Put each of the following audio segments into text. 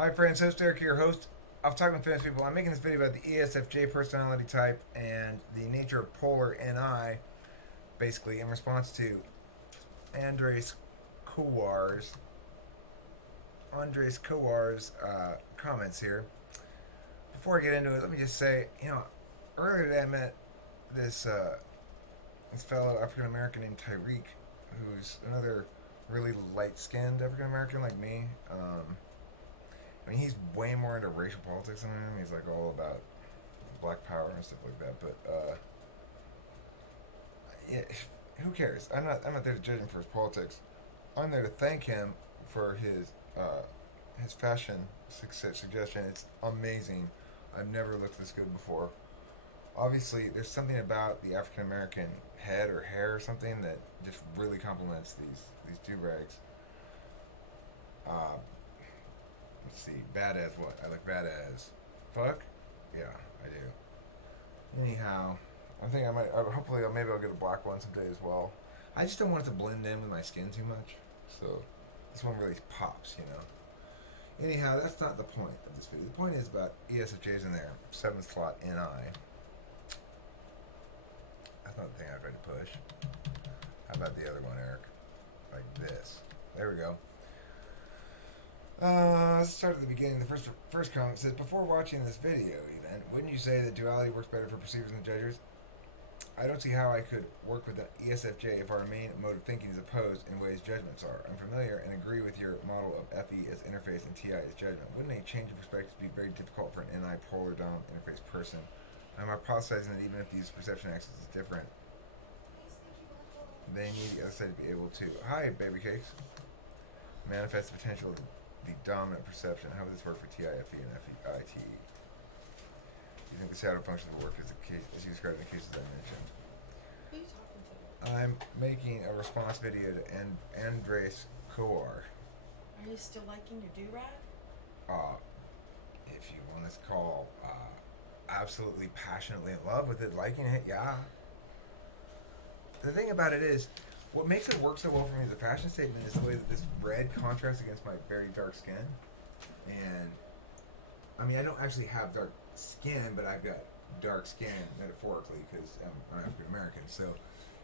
Hi friends, host Derek here, host of Talking with Famous People. I'm making this video about the ESFJ personality type and the nature of polar NI, basically in response to Andres Coar's comments here. Before I get into it, let me just say, earlier today I met this fellow African American named Tyreek, who's another really light-skinned African American like me. He's way more into racial politics than I am. He's like all about black power and stuff like that. But yeah, who cares? I'm not there to judge him for his politics. I'm there to thank him for his fashion suggestion. It's amazing. I've never looked this good before. Obviously, there's something about the African American head or hair or something that just really complements these do rags. Let's see, badass what? I like badass. Fuck? Yeah, I do. Anyhow, I'm thinking hopefully maybe I'll get a black one someday as well. I just don't want it to blend in with my skin too much. So, this one really pops, Anyhow, that's not the point of this video. The point is about ESFJs in there. 7th slot NI. That's not the thing I'd ready to push. How about the other one, Eric? Like this. There we go. Let's start at the beginning. The first comment says, before watching this video, even, wouldn't you say that duality works better for perceivers than judges? I don't see how I could work with an ESFJ if our main mode of thinking is opposed in ways judgments are. I'm familiar and agree with your model of FE as interface and TI as judgment. Wouldn't a change of perspective be very difficult for an NI polar dom interface person? I'm hypothesizing that even if these perception axes is different, they need the other side to be able to, hi baby cakes, manifest the potential of the dominant perception. How would this work for TIFE and FEITE? Do you think the shadow function will work as you described in the cases I mentioned? Who are you talking to? I'm making a response video to Andres Coar. Are you still liking your do-rag? If you want to call absolutely passionately in love with it, liking it, yeah. The thing about it is, what makes it work so well for me as a fashion statement is the way that this red contrasts against my very dark skin. And, I don't actually have dark skin, but I've got dark skin metaphorically because I'm African American. So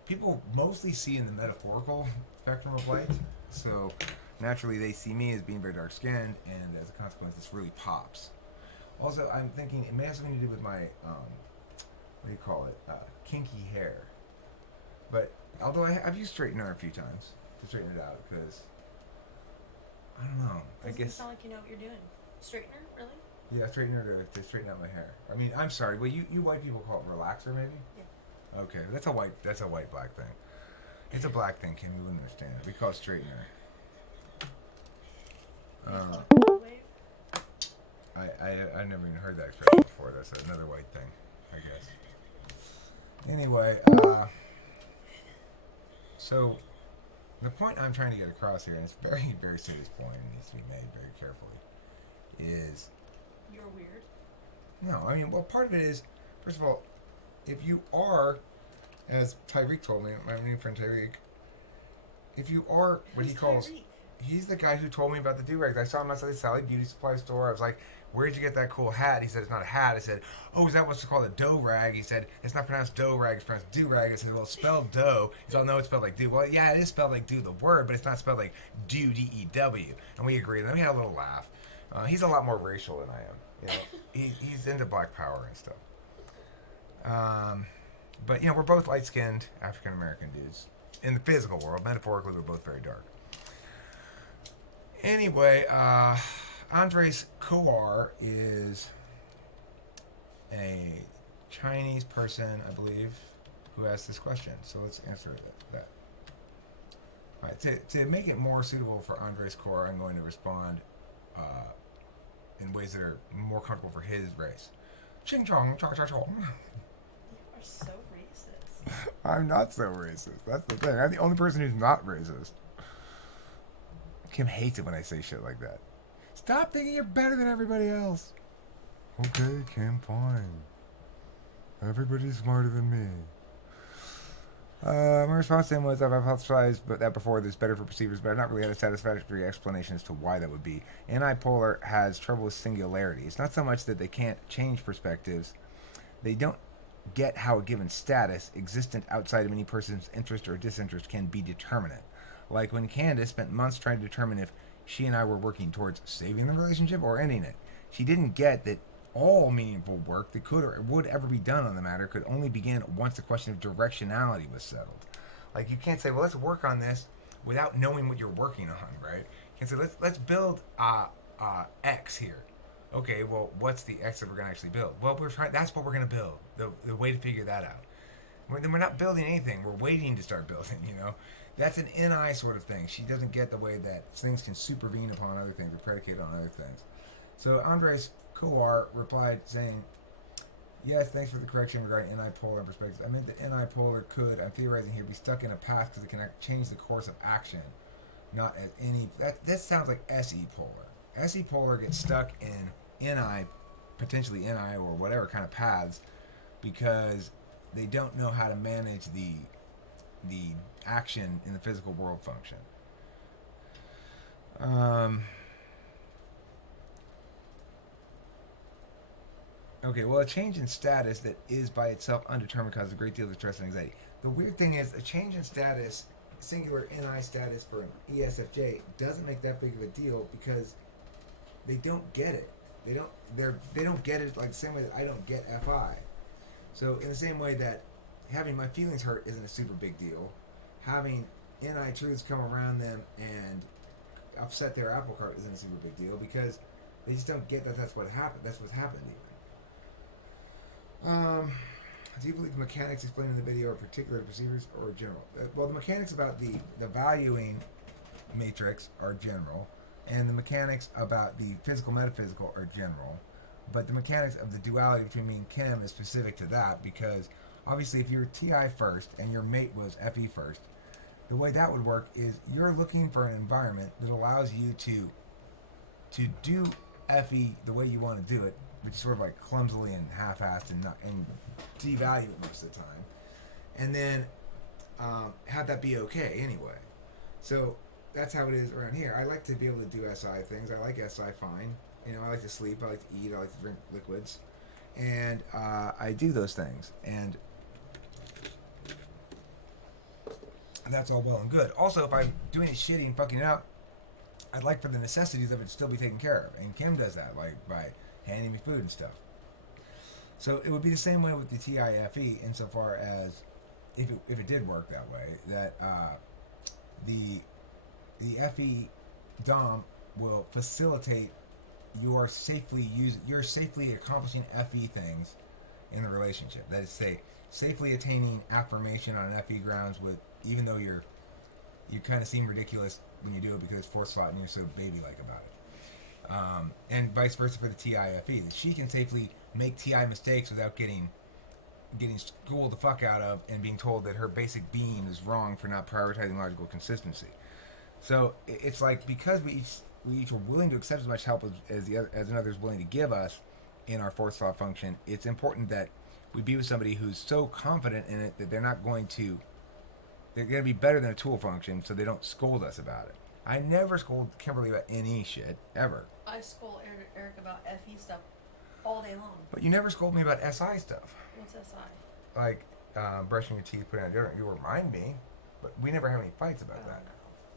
people mostly see in the metaphorical spectrum of light. So naturally they see me as being very dark skinned, and as a consequence this really pops. Also, I'm thinking it may have something to do with my, kinky hair. But although I've used straightener a few times to straighten it out because, I don't know, I guess. Sound like you know what you're doing. Straightener, really? Yeah, straightener to straighten out my hair. I'm sorry, but you white people call it relaxer, maybe? Yeah. Okay, that's a white black thing. It's a black thing, Kim. You wouldn't understand. We call it straightener. I never even heard that expression before. That's another white thing, I guess. Anyway, so the point I'm trying to get across here, and it's a very, very serious point and needs to be made very carefully, is... You're weird? No, part of it is, first of all, if you are, as Tyreek told me, my new friend Tyreek, if you are what Who's he calls... Tyreek? He's the guy who told me about the do-rags. I saw him outside the Sally Beauty Supply store. I was like, where'd you get that cool hat? He said, it's not a hat. I said, oh, is that what's called a do-rag? He said, it's not pronounced do-rag, it's pronounced do-rag. I said, well, it's spelled do. He said, oh, no, it's spelled like do. Well, yeah, it is spelled like do, the word, but it's not spelled like do, D-E-W. And we agreed. Then we had a little laugh. He's a lot more racial than I am. He's into black power and stuff. But, we're both light-skinned African-American dudes. In the physical world, metaphorically, we're both very dark. Anyway, Andres Coar is a Chinese person, I believe, who asked this question. So let's answer that. All right, to make it more suitable for Andres Coar, I'm going to respond in ways that are more comfortable for his race. Ching chong, cha cha chong. You are so racist. I'm not so racist. That's the thing. I'm the only person who's not racist. Kim hates it when I say shit like that. Stop thinking you're better than everybody else. Okay, Kim, fine. Everybody's smarter than me. My response to him was, I've hypothesized but that before that's better for perceivers, but I've not really had a satisfactory explanation as to why that would be. Antipolar has trouble with singularity. It's not so much that they can't change perspectives, they don't get how a given status, existent outside of any person's interest or disinterest, can be determinate. Like when Candace spent months trying to determine if she and I were working towards saving the relationship or ending it. She didn't get that all meaningful work that could or would ever be done on the matter could only begin once the question of directionality was settled. Like you can't say, well, let's work on this without knowing what you're working on, right? You can say, let's build X here. Okay, well, what's the X that we're gonna actually build? Well, we're trying. That's what we're gonna build. The way to figure that out. We're not building anything. We're waiting to start building. You know, that's an NI sort of thing. She doesn't get the way that things can supervene upon other things or predicate on other things. So Andres Coar replied saying, yes, thanks for the correction regarding NI-polar perspectives. I meant that NI-polar could, I'm theorizing here, be stuck in a path because it can change the course of action, not as any. This sounds like SE-polar. SE-polar gets stuck in NI, potentially NI or whatever kind of paths, because they don't know how to manage the action in the physical world function. Okay, well, a change in status that is by itself undetermined causes a great deal of stress and anxiety. The weird thing is, a change in status, singular NI status for an ESFJ, doesn't make that big of a deal because they don't get it. They don't get it like the same way that I don't get FI. So in the same way that having my feelings hurt isn't a super big deal, having NI truths come around them and upset their apple cart isn't a super big deal because they just don't get that that's what happened. That's what's happened even. Do you believe the mechanics explained in the video are particular to perceivers or general? Well, the mechanics about the valuing matrix are general, and the mechanics about the physical metaphysical are general, but the mechanics of the duality between me and Kim is specific to that because obviously if you're TI first and your mate was FE first, the way that would work is you're looking for an environment that allows you to do FE the way you want to do it, which is sort of like clumsily and half-assed and devalue it most of the time, and then have that be okay anyway. So that's how it is around here. I like to be able to do SI things. I like SI fine. You know, I like to sleep. I like to eat. I like to drink liquids, and I do those things. And that's all well and good. Also, if I'm doing it shitty and fucking it up, I'd like for the necessities of it to still be taken care of. And Kim does that, like by handing me food and stuff. So it would be the same way with the TIFE insofar as if it did work that way, that the FE Dom will facilitate your safely accomplishing FE things in the relationship. That is, say, safely attaining affirmation on FE grounds with, even though you kind of seem ridiculous when you do it because it's fourth slot and you're so baby-like about it. And vice versa for the TIFE. That she can safely make TI mistakes without getting schooled the fuck out of and being told that her basic being is wrong for not prioritizing logical consistency. So it's like, because we each are willing to accept as much help as another is willing to give us in our fourth slot function, it's important that we be with somebody who's so confident in it that they're going to be better than a tool function, so they don't scold us about it. I never scold Kimberly about any shit, ever. I scold Eric about FE stuff all day long. But you never scold me about SI stuff. What's SI? Like brushing your teeth, putting on deodorant. You remind me, but we never have any fights about that. No.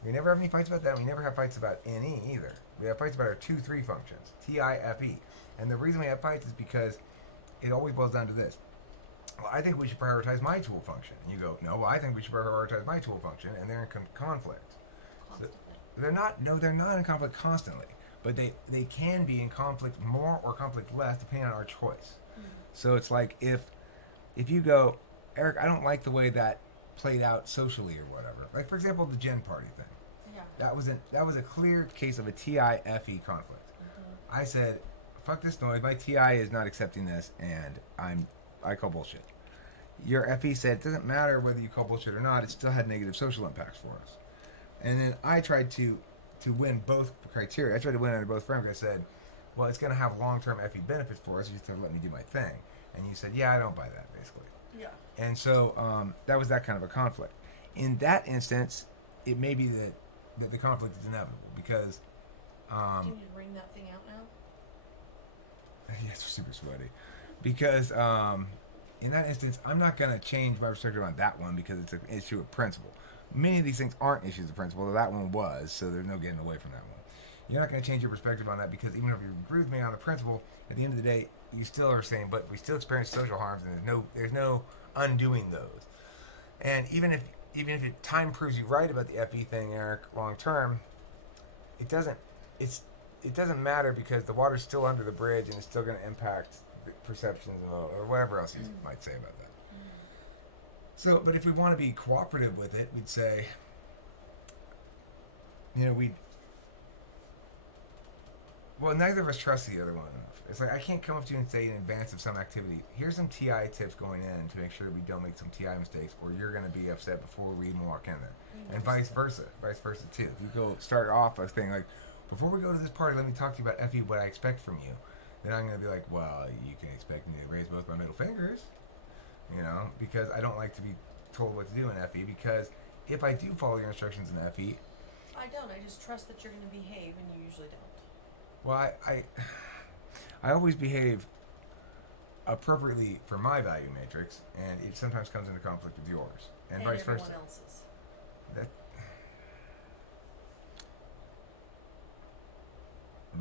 We never have any fights about that. We never have fights about NE either. We have fights about our 2-3 functions, TIFE. And the reason we have fights is because it always boils down to this. Well, I think we should prioritize my tool function. And you go, no, well, I think we should prioritize my tool function, and they're in conflict. Constantly. So they're not in conflict constantly, but they can be in conflict more or conflict less depending on our choice. Mm-hmm. So it's like if you go, Eric, I don't like the way that played out socially or whatever. Like, for example, the Gen Party thing. Yeah. That was a clear case of a TI-FE conflict. Mm-hmm. I said, fuck this noise. My TI is not accepting this, and I call bullshit. Your FE said it doesn't matter whether you call bullshit or not. It still had negative social impacts for us. And then I tried to win both criteria. I tried to win under both frameworks. I said, well, it's going to have long-term FE benefits for us. You just have to let me do my thing. And you said, yeah, I don't buy that, basically. Yeah. And so that was that kind of a conflict. In that instance, it may be that the conflict is inevitable because Do you need to bring that thing out now? yeah, it's super sweaty. Because in that instance, I'm not going to change my perspective on that one because it's an issue of principle. Many of these things aren't issues of principle, though that one was, so there's no getting away from that one. You're not going to change your perspective on that because even if you agree with me on the principle, at the end of the day, you still are saying, but we still experience social harms, and there's no undoing those. And even if time proves you right about the FE thing, Eric, long term, it doesn't it's it doesn't matter because the water's still under the bridge and it's still going to impact the perceptions or whatever else you might say about that. So, but if we want to be cooperative with it, we'd say, we well, neither of us trust the other one enough. It's like I can't come up to you and say in advance of some activity, here's some TI tips going in to make sure that we don't make some TI mistakes, or you're going to be upset before we even walk in there, and vice versa too. If you go start off by saying like, before we go to this party, let me talk to you about FE, what I expect from you. Then I'm going to be like, well, you can expect me to raise both my middle fingers, because I don't like to be told what to do in FE. Because if I do follow your instructions in FE, I don't. I just trust that you're going to behave, and you usually don't. well, I always behave appropriately for my value matrix, and it sometimes comes into conflict with yours, and vice versa. Everyone else's. That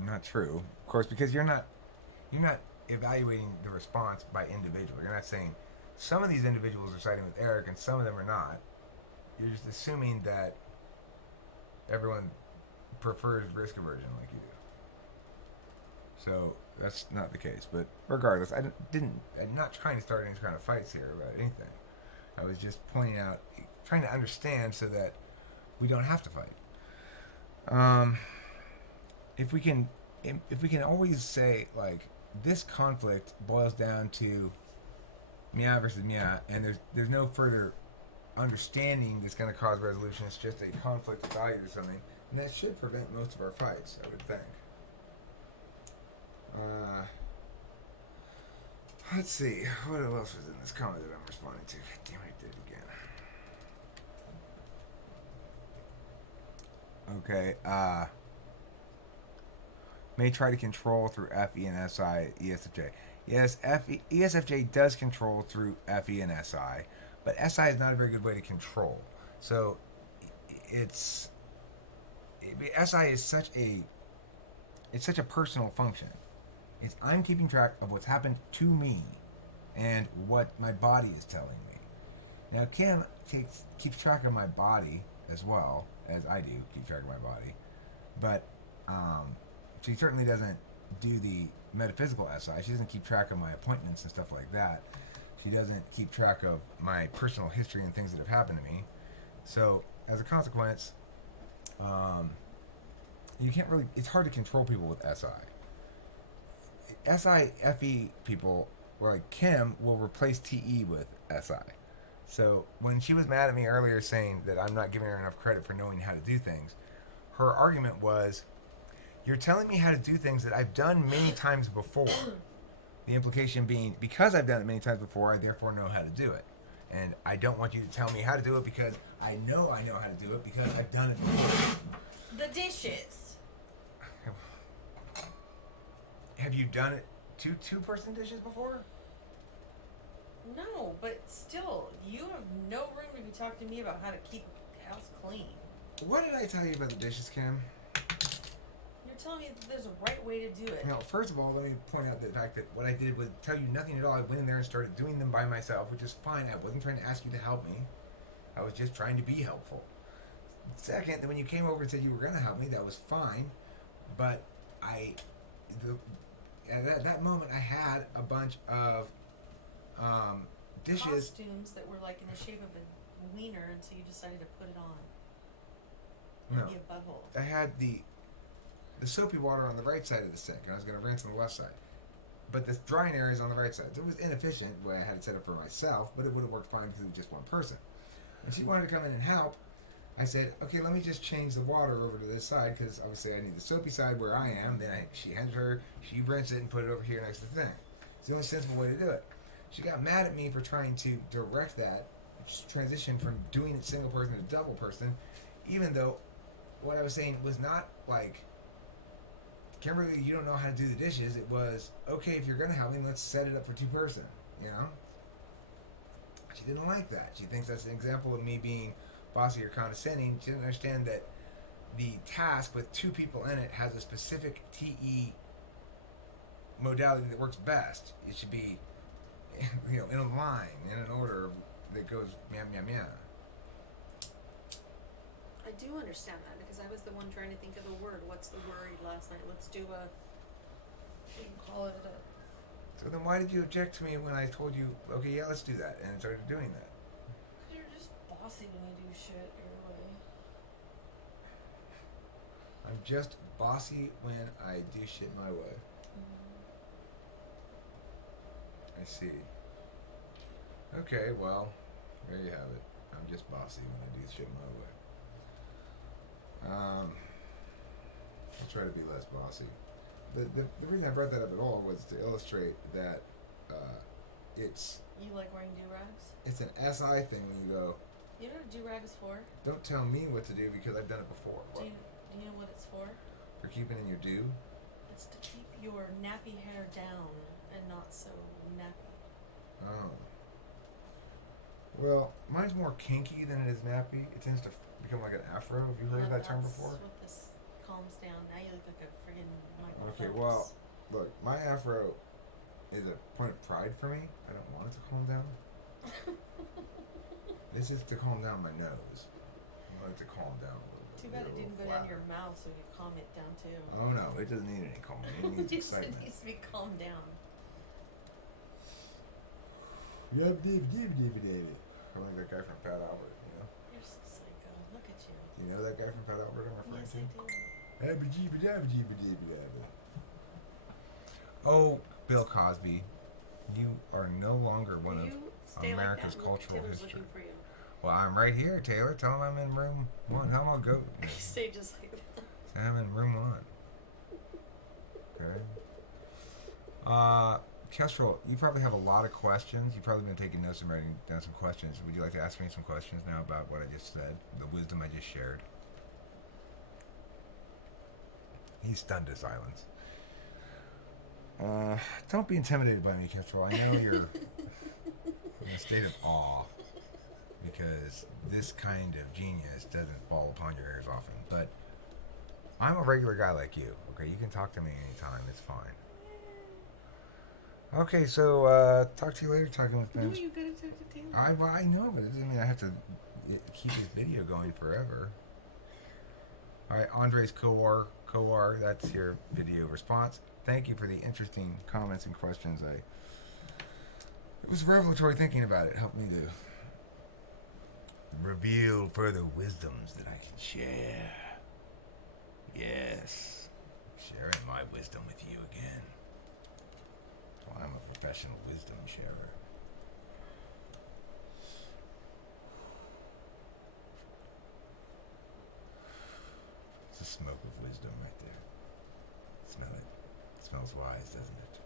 not true, of course, because you're not evaluating the response by individual. You're not saying some of these individuals are siding with Eric and some of them are not. You're just assuming that everyone prefers risk aversion like you do. So that's not the case. But regardless, I'm not trying to start any kind of fights here about anything. I was just pointing out, trying to understand so that we don't have to fight. If we can always say like this conflict boils down to Mia versus Mia, and there's no further understanding that's going to cause resolution. It's just a conflict of values or something, and that should prevent most of our fights, I would think. Let's see. What else was in this comment that I'm responding to? God damn it, I did it again. Okay. May try to control through FE and SI ESFJ. Yes, ESFJ does control through FE and SI, but SI is not a very good way to control. So SI is such a personal function. I'm keeping track of what's happened to me and what my body is telling me. Now Kim keeps track of my body as well as I do keep track of my body, but she certainly doesn't do the metaphysical SI. She doesn't keep track of my appointments and stuff like that. She doesn't keep track of my personal history and things that have happened to me. So as a consequence, you can't really. It's hard to control people with SI. FE people, or like Kim, will replace TE with SI. So when she was mad at me earlier saying that I'm not giving her enough credit for knowing how to do things, her argument was, you're telling me how to do things that I've done many times before. The implication being, because I've done it many times before, I therefore know how to do it. And I don't want you to tell me how to do it because I know how to do it because I've done it before. The dishes. Have you done it two-person dishes before? No, but still, you have no room to be talking to me about how to keep the house clean. What did I tell you about the dishes, Kim? You're telling me that there's a right way to do it. Now, first of all, let me point out the fact that what I did was tell you nothing at all. I went in there and started doing them by myself, which is fine. I wasn't trying to ask you to help me. I was just trying to be helpful. Second, when you came over and said you were going to help me, that was fine. But at that moment, I had a bunch of dishes. Costumes that were like in the shape of a wiener until you decided to put it on. No. Be a butthole. I had the soapy water on the right side of the sink, and I was going to rinse on the left side. But the drying area is on the right side. So it was inefficient the way I had it set up for myself, but it would have worked fine because it was just one person. And she wanted to come in and help. I said, okay, let me just change the water over to this side because obviously I need the soapy side where I am. Then she rinsed it and put it over here next to the thing. It's the only sensible way to do it. She got mad at me for trying to direct that transition from doing it single person to double person, even though what I was saying was not like, Kimberly, you don't know how to do the dishes. It was, okay, if you're going to help me, let's set it up for two person, you know? She didn't like that. She thinks that's an example of me being bossy or condescending. She didn't understand that the task with two people in it has a specific TE modality that works best. It should be, you know, in a line, in an order that goes meow, meow, meow. I do understand that because I was the one trying to think of the word. What's the word last night? Let's do a, what do you call it? So then why did you object to me when I told you, okay, yeah, let's do that, and started doing that? Because you're just bossy when you do shit your way. I'm just bossy when I do shit my way. I see. Okay, well, there you have it. I'm just bossy when I do shit my way. I'll try to be less bossy. The reason I brought that up at all was to illustrate that it's You like wearing do-rags? it's an SI thing when you go, You know what a do-rag is for? don't tell me what to do because I've done it before. Do you know what it's for? For keeping in your do? It's to keep your nappy hair down and not so nappy. Oh. Well, mine's more kinky than it is nappy. It tends to become like an afro. Have you heard of that term before? That's what this calms down. Now you look like a friggin' Michael Okay, Phelps. well, look, my afro is a point of pride for me. I don't want it to calm down. This is to calm down my nose. I want it to calm down a little bit. Too bad it be a didn't go little down your flatter. mouth so you could calm it down too. Oh no, it doesn't need any calming. It needs It excitement. needs to be calmed down. Yep, David. I'm like that guy from Pat Albert, you know? You're so psycho. Look at you. You know that guy from Pat Albert I'm referring Yes, to? I do. Oh, Bill Cosby, you are no longer one Will of you stay America's like that? cultural Taylor's history. looking for you. Well, I'm right here, Taylor. Tell him I'm in room 1. How am I go? You stay just like that. Say I'm in room 1. Okay. Kestrel, you probably have a lot of questions. You've probably been taking notes and writing down some questions. Would you like to ask me some questions now about what I just said, the wisdom I just shared? He's stunned to silence. Don't be intimidated by me, Kestrel. I know you're in a state of awe because this kind of genius doesn't fall upon your ears often. But I'm a regular guy like you. Okay, you can talk to me anytime. It's fine. Okay, so talk to you later. Talking with No, friends. you gotta talk to Taylor. Well, I know, but it doesn't mean I have to keep this video going forever. All right, Andres Coar, that's your video response. Thank you for the interesting comments and questions. It was revelatory thinking about it. It helped me to reveal further wisdoms that I can share. Yes, sharing my wisdom with you again. Well, I'm a professional wisdom sharer. It's a smoke of wisdom right there. Smell it. It smells wise, doesn't it?